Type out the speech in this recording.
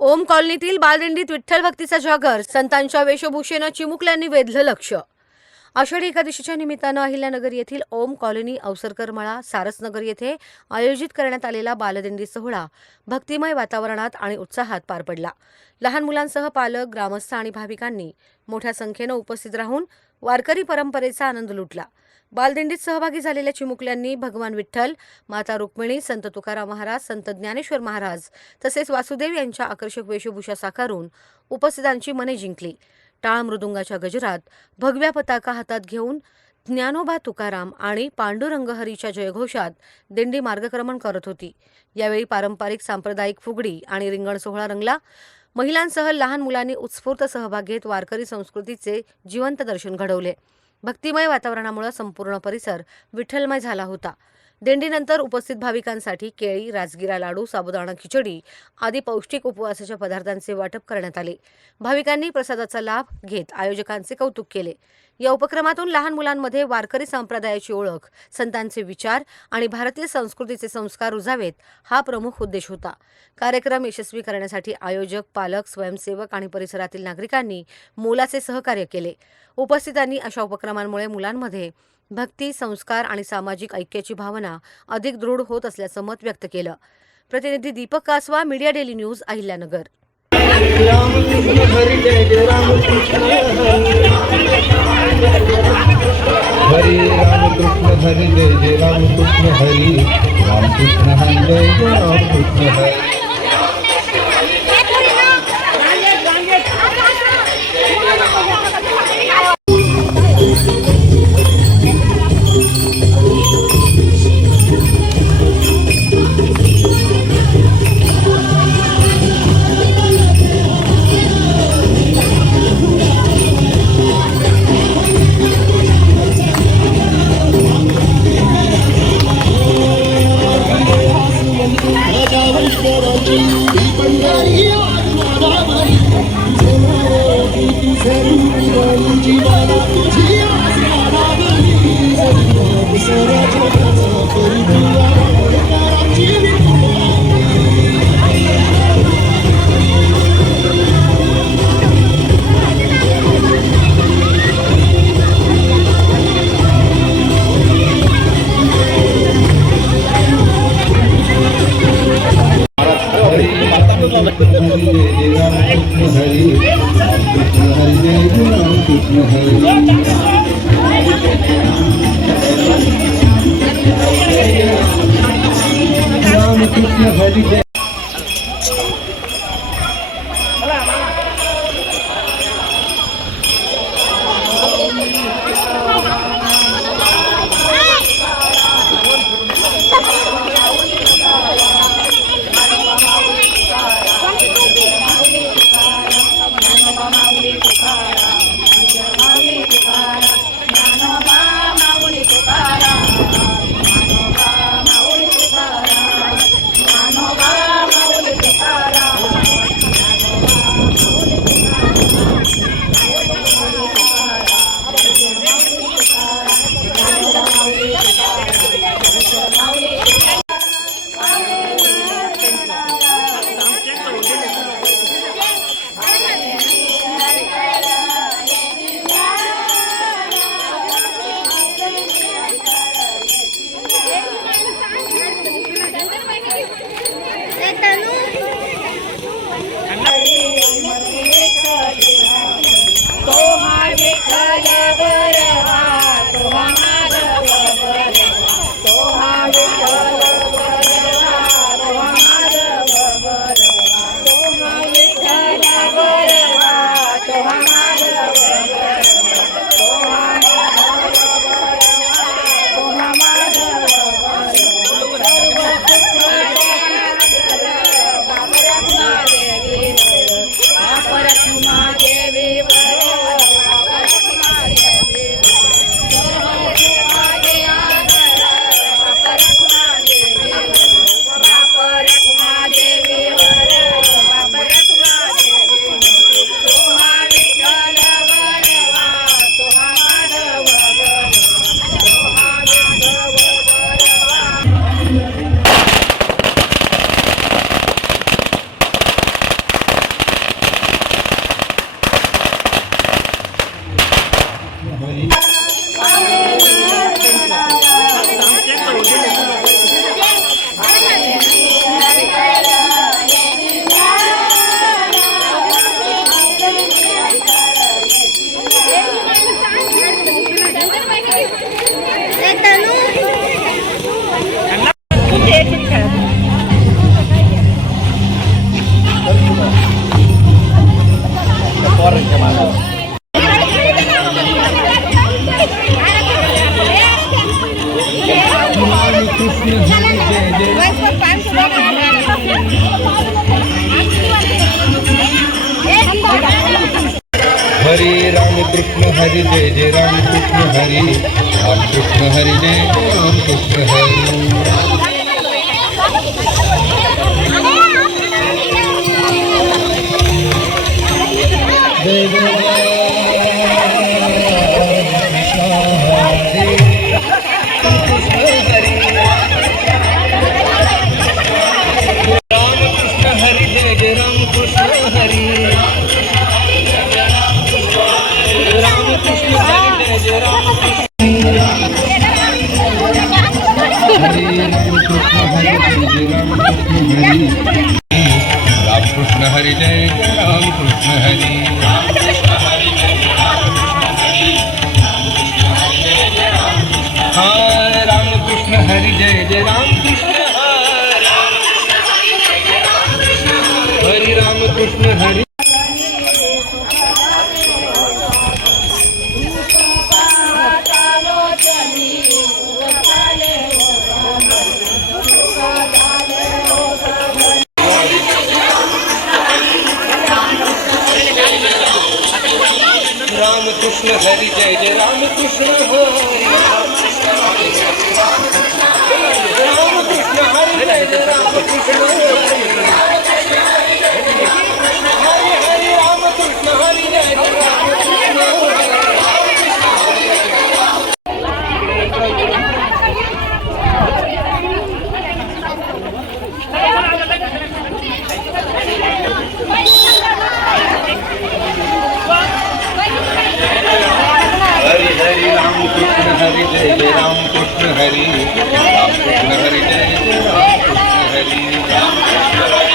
ओम कॉलनीतील बालदिंडीत विठ्ठल भक्तीचा जागर, संतांच्या वेशभूषेनं चिमुकल्यांनी वेधलं लक्ष। आषाढी एकादशीच्या निमित्तानं अहिल्यानगर येथील ओम कॉलनी, अवसरकर मळा, सारसनगर येथे आयोजित करण्यात आलेला बालदिंडी सोहळा भक्तिमय वातावरणात आणि उत्साहात पार पडला। लहान मुलांसह पालक, ग्रामस्थ आणि भाविकांनी मोठ्या संख्येनं उपस्थित राहून वारकरी परंपरेचा आनंद लुटला। बालदिंडीत सहभागी झालेल्या चिमुकल्यांनी भगवान विठ्ठल, माता रुक्मिणी, संत तुकाराम महाराज, संत ज्ञानेश्वर महाराज तसेच वासुदेव यांच्या आकर्षक वेशभूषा साकारून उपस्थितांची मने जिंकली। टाळ मृदुंगाच्या गजरात भगव्या पताका हातात घेऊन ज्ञानोबा तुकाराम आणि पांडुरंग हरीच्या जयघोषात दिंडी मार्गक्रमण करत होती। यावेळी पारंपरिक सांप्रदायिक फुगडी आणि रिंगण सोहळा रंगला। महिलांसह लहान मुलांनी उत्स्फूर्त सहभाग घेत वारकरी संस्कृतीचे जिवंत दर्शन घडवले। भक्तिमय वातावरणामुळे संपूर्ण परिसर विठ्ठलमय झाला होता। दिंडीनंतर उपस्थित भाविकांसाठी केळी, राजगिरा लाडू, साबुदाणा खिचडी आदी पौष्टिक उपवासाच्या पदार्थांचे वाटप करण्यात आले। भाविकांनी प्रसादाचा लाभ घेत आयोजकांचे कौतुक केले। या उपक्रमातून लहान मुलांमध्ये वारकरी संप्रदायाची ओळख, संतांचे विचार आणि भारतीय संस्कृतीचे संस्कार रुजावेत हा प्रमुख उद्देश होता। कार्यक्रम यशस्वी करण्यासाठी आयोजक, पालक, स्वयंसेवक आणि परिसरातील नागरिकांनी मोलाचे सहकार्य केले। उपस्थितांनी अशा उपक्रमांमुळे मुलांमध्ये भक्ती, संस्कार आणि सामाजिक ऐक्याची भावना अधिक दृढ होत असल्याचं मत व्यक्त केलं। प्रतिनिधी Deepak Kaswa, media daily news, Ahilyanagar. हरे रामकृष्ण हरी जय जय रामकृष्ण हरी रामकृष्ण हरी जय जय रामकृष्ण हरी। Manova कृष्ण हरी जय जय राम कृष्ण हरी राम कृष्ण हरी जय जय राम कृष्ण हरी जय जय रामकृष्ण हरी जय जय रामकृष्ण हरी हाय रामकृष्ण हरी जय जय रामकृष्ण हरी रामकृष्ण हरी रामकृष्ण हरी जय जय रामकृष्ण हरी रामकृष्ण हरी जय जय रामकृष्ण हरी हरी रामकृष्ण हरी जय जय रामकृष्ण हरी हरी रामकृष्ण हरी जय जय रामकृष्ण हरी रामकृष्ण हरी जय जय रामकृष्ण हरी